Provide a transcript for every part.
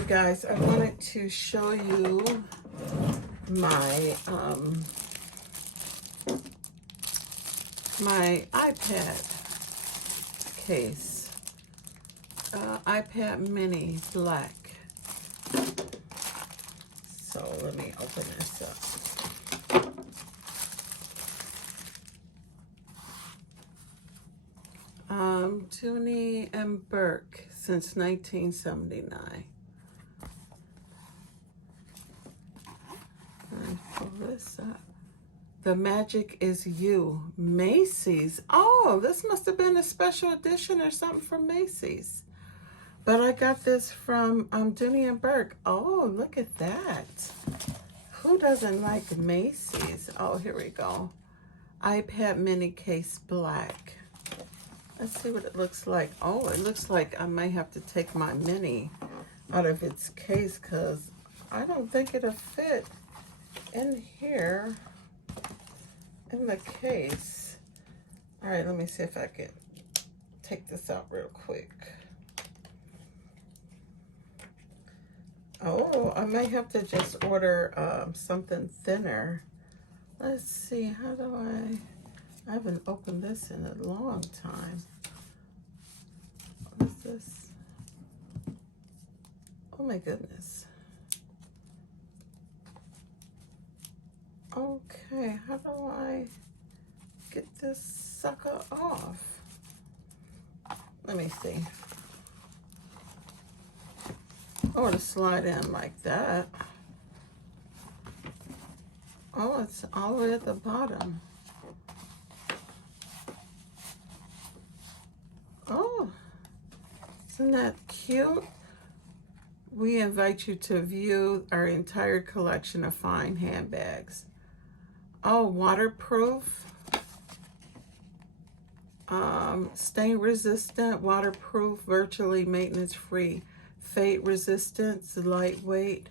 you guys, I wanted to show you my my iPad case, iPad mini black. So let me open this up. Dooney and Burke since 1979. Pull this up. The Magic is You, Macy's. Oh, this must have been a special edition or something from Macy's. But I got this from Dooney and Burke. Oh, look at that. Who doesn't like Macy's? Oh, here we go. iPad mini case black. Let's see what it looks like. Oh, it looks like I might have to take my mini out of its case because I don't think it'll fit in here in the case. All right, let me see if I can take this out real quick. Oh, I may have to just order something thinner. Let's see, how do I haven't opened this in a long time. What is this? Oh my goodness. Okay, how do I get this sucker off? Let me see. Oh, to slide in like that. Oh, it's all the way at the bottom. Oh, isn't that cute? We invite you to view our entire collection of fine handbags. Oh, waterproof, stain resistant, waterproof, virtually maintenance free, fade resistance, lightweight,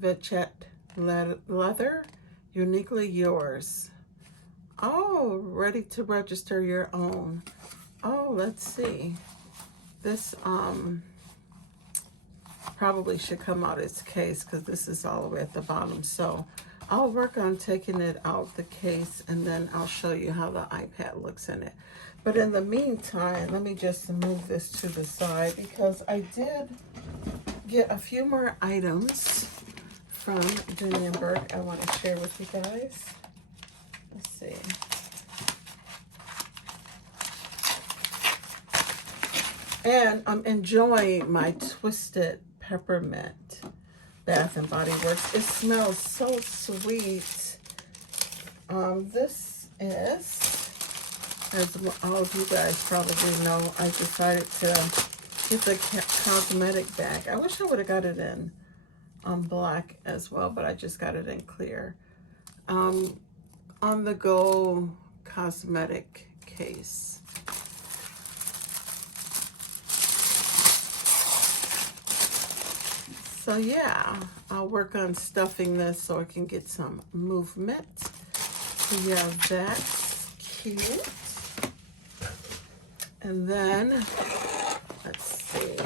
Vachette leather, uniquely yours. Oh, ready to register your own. Oh, let's see. This probably should come out its case because this is all the way at the bottom. So I'll work on taking it out the case and then I'll show you how the iPad looks in it. But in the meantime, let me just move this to the side because I did get a few more items from Dooney and Burke I want to share with you guys. Let's see. And I'm enjoying my Twisted Peppermint Bath and Body Works. It smells so sweet. This is, as all of you guys probably know, I decided to get the cosmetic bag. I wish I would have got it in black as well, but I just got it in clear. On the go cosmetic case. So yeah, I'll work on stuffing this so I can get some movement. So yeah, that's cute. And then, let's see.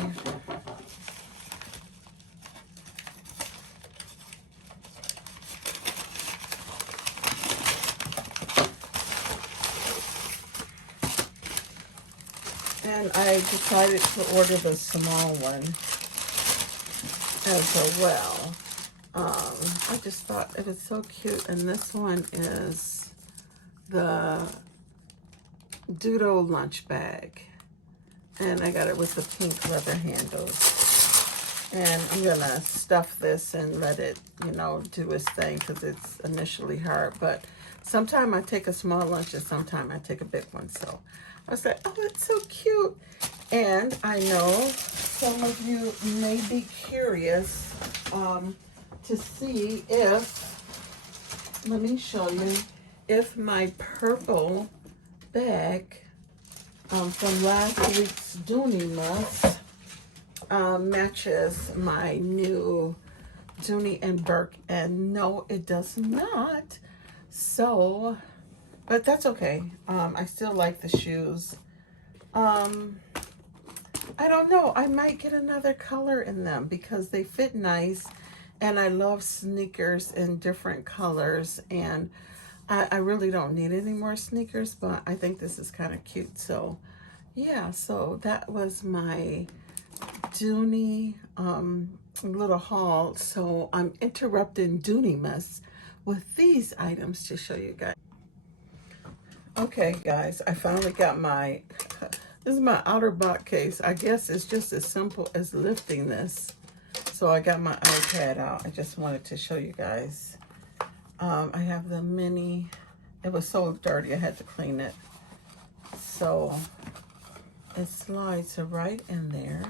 And I decided to order the small one as well. I just thought it was so cute. And this one is the Doodle lunch bag. And I got it with the pink leather handles. And I'm gonna stuff this and let it, you know, do its thing because it's initially hard. But sometimes I take a small lunch and sometimes I take a big one. So I was like, oh, it's so cute. And I know some of you may be curious to see if, let me show you, if my purple bag from last week's Dooney mess matches my new Dooney and Burke. And no, it does not. So, but that's okay. I still like the shoes. I don't know. I might get another color in them because they fit nice. And I love sneakers in different colors. And I really don't need any more sneakers, but I think this is kind of cute. So, yeah. So that was my Dooney little haul. So I'm interrupting Dooney mess with these items to show you guys. Okay, guys, I finally got my, this is my outer box case. I guess it's just as simple as lifting this. So I got my iPad out. I just wanted to show you guys. I have the mini, it was so dirty I had to clean it. So it slides right in there.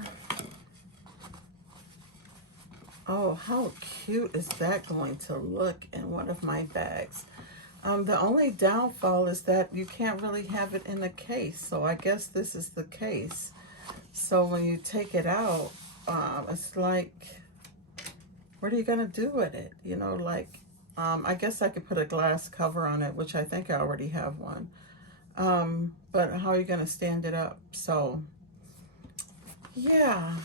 Oh, how cute is that going to look in one of my bags? The only downfall is that you can't really have it in a case. So I guess this is the case. So when you take it out, it's like, what are you gonna do with it? You know, like, I guess I could put a glass cover on it, which I think I already have one. But how are you gonna stand it up? So, yeah.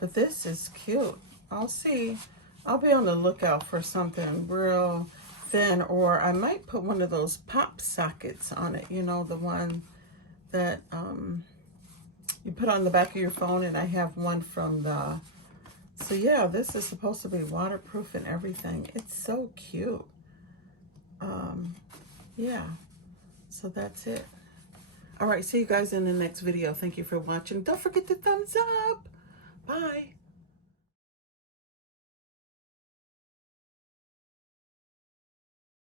But this is cute. I'll see. I'll be on the lookout for something real thin, or I might put one of those pop sockets on it. You know, the one that you put on the back of your phone, and I have one from the... So yeah, this is supposed to be waterproof and everything. It's so cute. Yeah, so that's it. All right, see you guys in the next video. Thank you for watching. Don't forget to thumbs up. Bye.